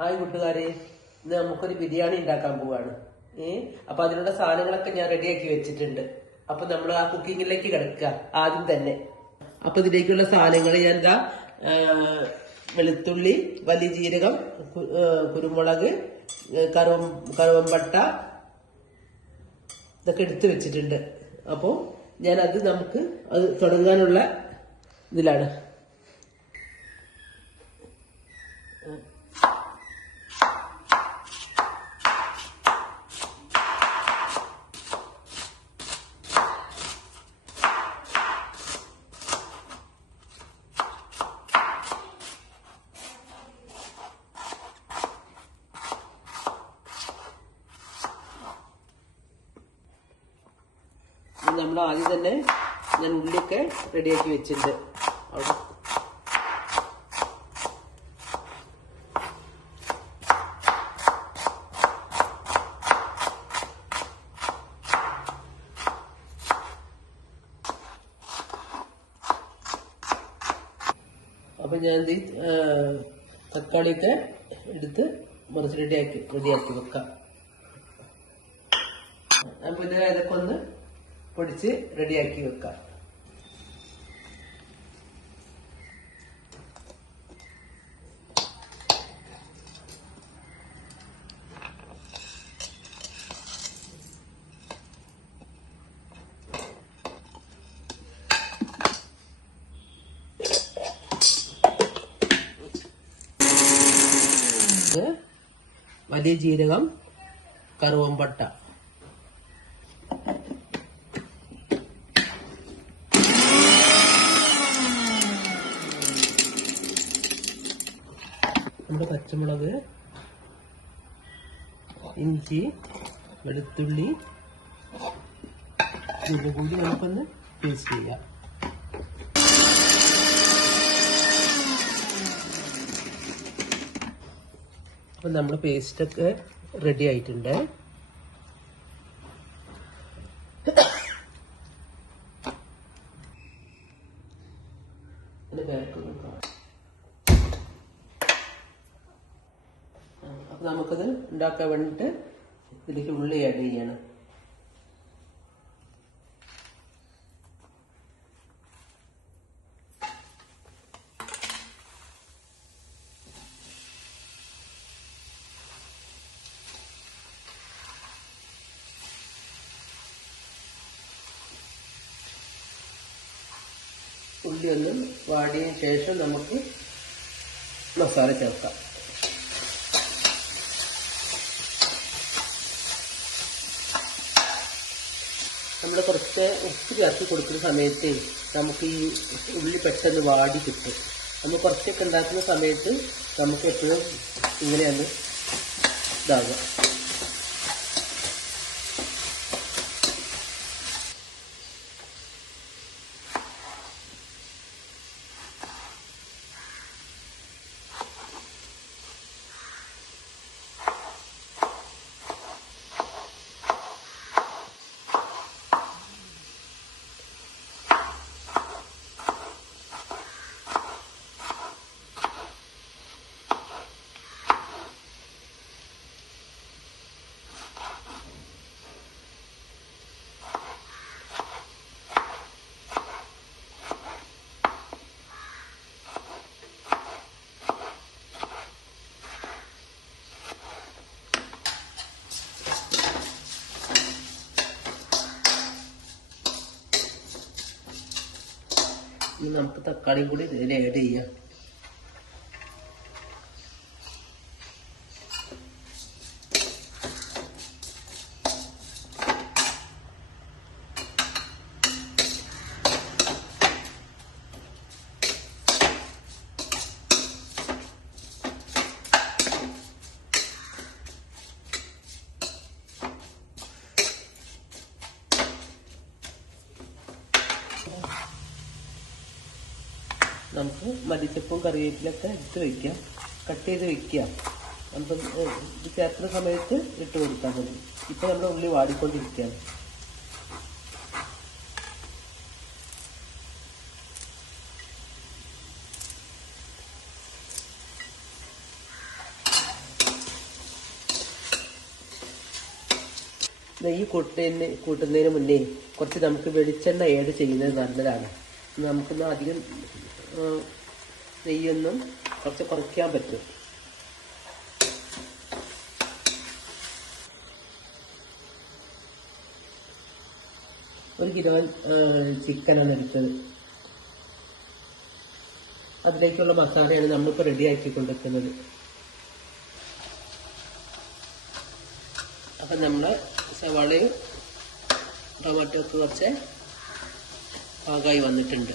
Hi കൂട്ടുകാരെ, ഇന്ന് നമുക്കൊരു ബിരിയാണി ഉണ്ടാക്കാൻ പോവാണ്. അപ്പൊ അതിനുള്ള സാധനങ്ങളൊക്കെ ഞാൻ റെഡിയാക്കി വെച്ചിട്ടുണ്ട്. അപ്പൊ നമ്മൾ ആ കുക്കിങ്ങിലേക്ക് കിടക്കുക ആദ്യം തന്നെ. അപ്പൊ ഇതിലേക്കുള്ള സാധനങ്ങൾ ഞാൻ എന്താ, വെളുത്തുള്ളി, വലിയ ജീരകം, കുരുമുളക്, കറുവമ്പട്ട ഇതൊക്കെ എടുത്തു വെച്ചിട്ടുണ്ട്. അപ്പോൾ നമുക്ക് അത് തുടങ്ങാനുള്ള ഇതിലാണ്. നമ്മൾ ആദ്യം തന്നെ ഞാൻ ഉള്ളിയൊക്കെ റെഡിയാക്കി വെച്ചിട്ടുണ്ട് അവിടെ. അപ്പൊ ഞാൻ തക്കാളിയൊക്കെ എടുത്ത് മുറിച്ച് റെഡിയാക്കി വെക്കാം. അപ്പൊ ഇതൊക്കെ ഒന്ന് പൊടിച്ച് റെഡിയാക്കി വെക്കാം. വലിയ ജീരകം, കറുവമ്പട്ട, നമ്മുടെ പച്ചമുളക്, ഇഞ്ചി, വെളുത്തുള്ളി ഇതും കൂടി നമുക്കൊന്ന് പേസ്റ്റ് ചെയ്യാം. അപ്പം നമ്മൾ പേസ്റ്റൊക്കെ റെഡി ആയിട്ടുണ്ട്. അപ്പം നമുക്കത് ഉണ്ടാക്കാൻ വേണ്ടിയിട്ട് ഇതിലേക്ക് ഉള്ളി ആഡ് ചെയ്യണം. ഉള്ളി ഒന്ന് വാടിയതിന് ശേഷം നമുക്ക് മസാല ചേർക്കാം. നമ്മൾ കുറച്ച് ഉപ്പ് ചേർത്ത് കൊടുക്കുന്ന സമയത്ത് നമുക്ക് ഈ ഉള്ളി പെട്ടെന്ന് വാടി കിട്ടും. നമ്മൾ കുറച്ചൊക്കെ ഉണ്ടാക്കുന്ന സമയത്ത് നമുക്ക് എപ്പോഴും ഇങ്ങനെയാണ് ഇതാകുക. ഇനി നമുക്ക് തക്കാളിയും കൂടി ഇതിൽ ആഡ് ചെയ്യാം. നമുക്ക് മല്ലിച്ചപ്പും കറിവേപ്പിലൊക്കെ എടുത്ത് വയ്ക്കാം, കട്ട് ചെയ്ത് വെക്കുക. അപ്പം ഇത് ചേർക്കുന്ന സമയത്ത് ഇട്ട് കൊടുത്താൽ മതി. ഇപ്പം നമ്മുടെ ഉള്ളി വാടിക്കൊണ്ടിരിക്കുകയാണ്. നെയ്യ് കൂട്ടുന്നതിന് മുന്നേ കുറച്ച് നമുക്ക് വെളിച്ചെണ്ണ ഏഡ് ചെയ്യുന്നത് നല്ലതാണ്. നമുക്കൊന്ന് അധികം നെയ്യൊന്നും കുറച്ച് കുറയ്ക്കാൻ പറ്റും. ഒരു കിലോ ചിക്കനാണ് എടുത്തത്. അതിലേക്കുള്ള മസാലയാണ് നമ്മളിപ്പോൾ റെഡിയാക്കി കൊണ്ടിരിക്കുന്നത്. അപ്പം നമ്മൾ സവാളയും ടൊമാറ്റോ ഒക്കെ കുറച്ച് പാകമായി വന്നിട്ടുണ്ട്.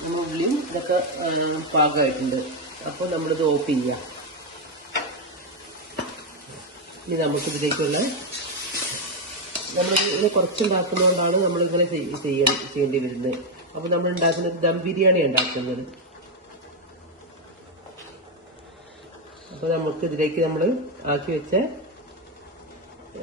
നമ്മൾ ഉള്ളിയും ഇതൊക്കെ പാകമായിട്ടുണ്ട്. അപ്പോൾ നമ്മളിത് ഓഫ് ചെയ്യാം. ഇനി നമുക്കിതിലേക്കുള്ള നമ്മളിത് കുറച്ചുണ്ടാക്കുന്നതുകൊണ്ടാണ് നമ്മളിങ്ങനെ ചെയ്യേണ്ടി വരുന്നത്. അപ്പോൾ നമ്മൾ ഉണ്ടാക്കുന്നത് ദം ബിരിയാണി ഉണ്ടാക്കുന്നത്. അപ്പോൾ നമുക്ക് ഇതിലേക്ക് നമ്മൾ ആക്കി വെച്ച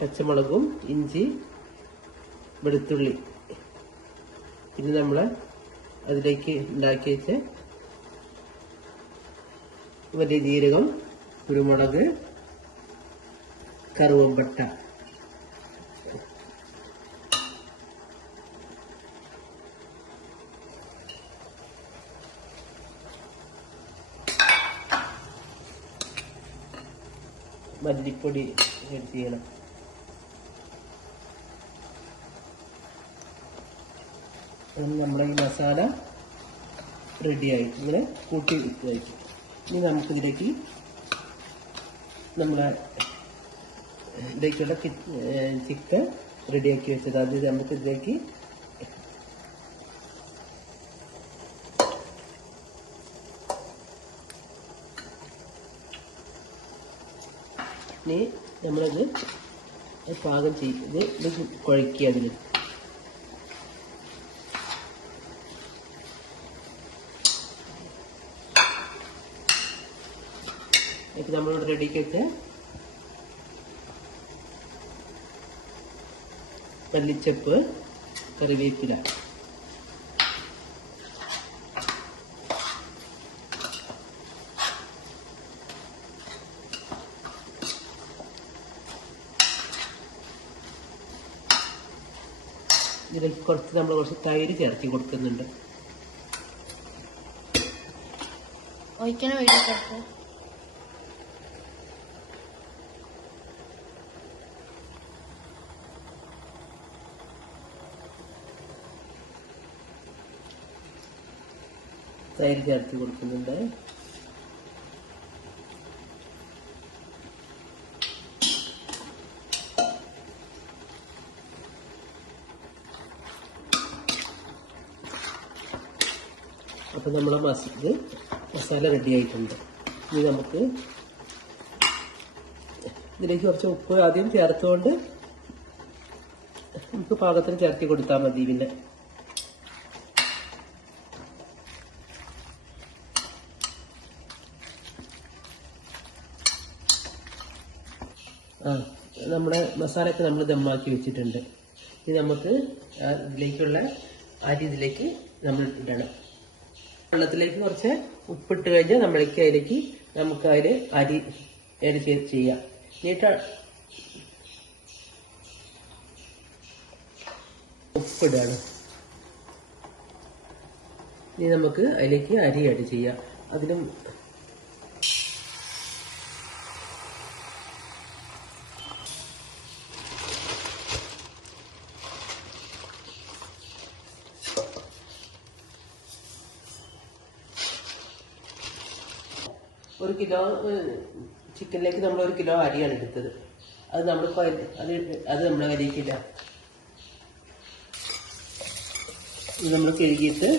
പച്ചമുളകും ഇഞ്ചി വെളുത്തുള്ളി പിന്നെ നമ്മൾ അതിലേക്ക് ഉണ്ടാക്കി വെച്ച വലിയ ജീരകം, കുരുമുളക്, കറുവപ്പട്ട മല്ലിപ്പൊടി ആഡ് ചെയ്യണം. നമ്മുടെ ഈ മസാല റെഡിയായി ഇങ്ങനെ കൂട്ടി വെക്കും. ഇനി നമുക്കിതിലേക്ക് നമ്മളെ ഇതിലേക്കുള്ള ചിക്കൻ റെഡിയാക്കി വെച്ചത് അത് നമുക്കിതിലേക്ക് ഇനി നമ്മളത് പാകം ചെയ്ത് ഇത് കുഴക്കുക. അതിന് ഇപ്പം നമ്മളിവിടെ റെഡിക്ക് വെച്ച മല്ലിച്ചപ്പ്, കറിവേപ്പില, ഇതിലേക്ക് കുറച്ച് തൈര് ചേർത്തി കൊടുക്കുന്നുണ്ട്. തൈര് ചേർത്ത് കൊടുക്കുന്നുണ്ട്. അപ്പം നമ്മളെ മസാല റെഡി ആയിട്ടുണ്ട്. ഇനി നമുക്ക് ഇതിലേക്ക് കുറച്ച് ഉപ്പ് ആദ്യം ചേർത്തുകൊണ്ട് നമുക്ക് പാകത്തിന് ചേർത്തി കൊടുത്താൽ മതി. പിന്നെ നമ്മുടെ മസാലയൊക്കെ നമ്മൾ ദമ്മാക്കി വെച്ചിട്ടുണ്ട്. ഇനി നമുക്ക് ഇതിലേക്കുള്ള അരി ഇതിലേക്ക് നമ്മൾ ഇടണം. വെള്ളത്തിലേക്ക് കുറച്ച് ഉപ്പിട്ട് കഴിഞ്ഞാൽ അതിലേക്ക് നമുക്ക് അതിൽ അരി ആഡ് ചെയ്യാം. എന്നിട്ട് ഉപ്പിടാണ്. ഇനി നമുക്ക് അതിലേക്ക് അരി ആഡ് ചെയ്യാം. അതിലും ഒരു കിലോ ചിക്കനിലേക്ക് നമ്മൾ 1 കിലോ അരിയാണ് എടുത്തത്. അത് നമ്മളിപ്പോൾ അത് നമ്മളെ അരിക്കില്ല. ഇത് നമ്മൾ കഴുകിയിട്ട്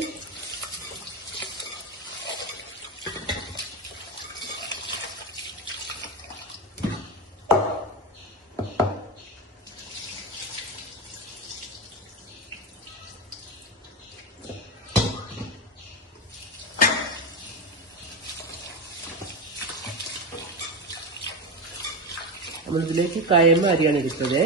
നമ്മളിതിലേക്ക് കയമ്പ അരിയാണ് എടുത്തത്.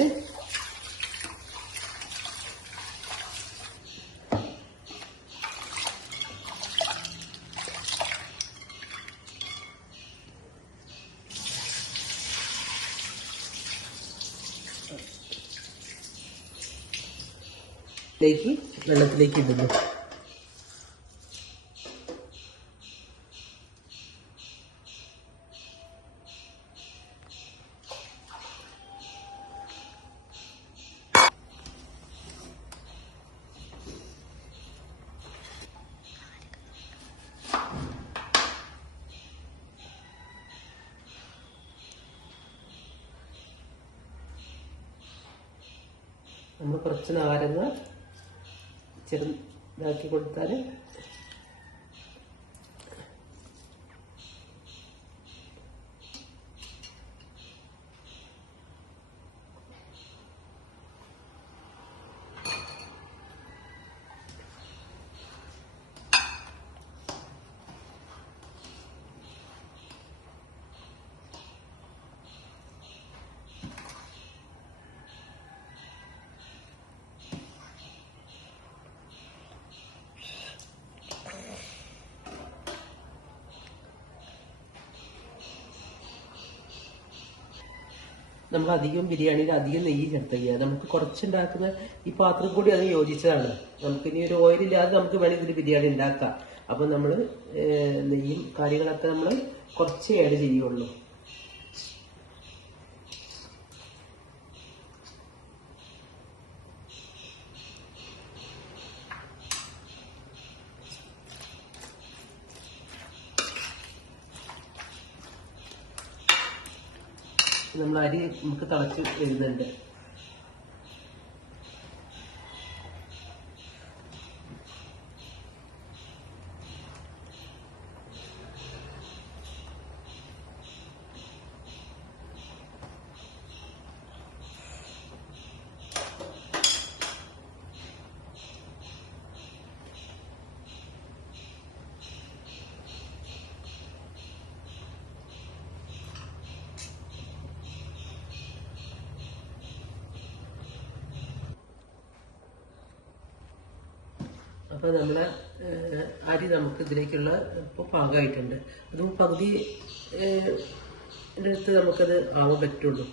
വെള്ളത്തിലേക്ക് ഇടുന്നു. നമ്മൾ കുറച്ച് നാരങ്ങ ചെറുതാക്കി കൊടുത്താൽ നമ്മൾ അധികം ബിരിയാണിയിൽ അധികം നെയ്യ് ചേർത്തില്ല. നമുക്ക് കുറച്ചുണ്ടാക്കുന്ന ഈ പാത്രം കൂടി അത് യോജിച്ചതാണ്. നമുക്ക് ഇനി ഒരു ഓയിലില്ലാതെ നമുക്ക് വേണമെങ്കിൽ ഇതിൽ ബിരിയാണി ഉണ്ടാക്കാം. അപ്പം നമ്മൾ നെയ്യും കാര്യങ്ങളൊക്കെ നമ്മൾ കുറച്ചേ ആഡ് ചെയ്യുള്ളൂ. നമ്മൾ അരി നമുക്ക് തിളച്ച് വരുന്നുണ്ട്. അപ്പോൾ നമ്മളെ അരി നമുക്ക് ഇതിലേക്കുള്ള ഇപ്പോൾ പാകമായിട്ടുണ്ട്. അതും പകുതി അടുത്ത് നമുക്കത് ആവാൻ പറ്റുള്ളൂ.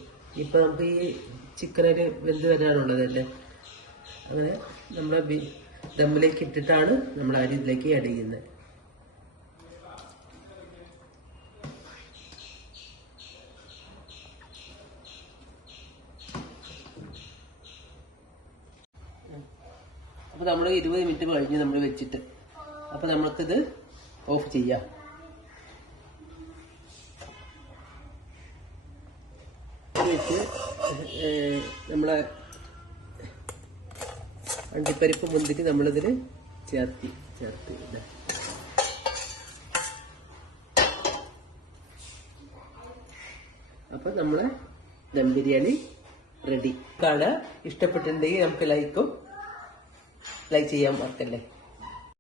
ഇപ്പം നമുക്ക് ഈ ചിക്കനൊരു വെന്ത് വരാനുള്ളതല്ലേ. അങ്ങനെ നമ്മളെ ദമ്മിലേക്ക് ഇട്ടിട്ടാണ് നമ്മൾ അരി ഇതിലേക്ക് ആഡ് ചെയ്യുന്നത്. അപ്പോൾ നമ്മൾ 20 മിനിറ്റ് കഴിഞ്ഞ് നമ്മൾ വെച്ചിട്ട്, അപ്പോൾ നമുക്കിത് ഓഫ് ചെയ്യാം. വെച്ച് നമ്മളെ അണ്ടിപ്പരിപ്പ് മുന്തിരി നമ്മളിതിൽ ചേർത്ത് അപ്പം നമ്മളെ ദം ബിരിയാണി റെഡി. ഇഷ്ടപ്പെട്ടിട്ടുണ്ടെങ്കിൽ നമുക്ക് ലൈക്ക് ചെയ്യാൻ മറക്കല്ലേ.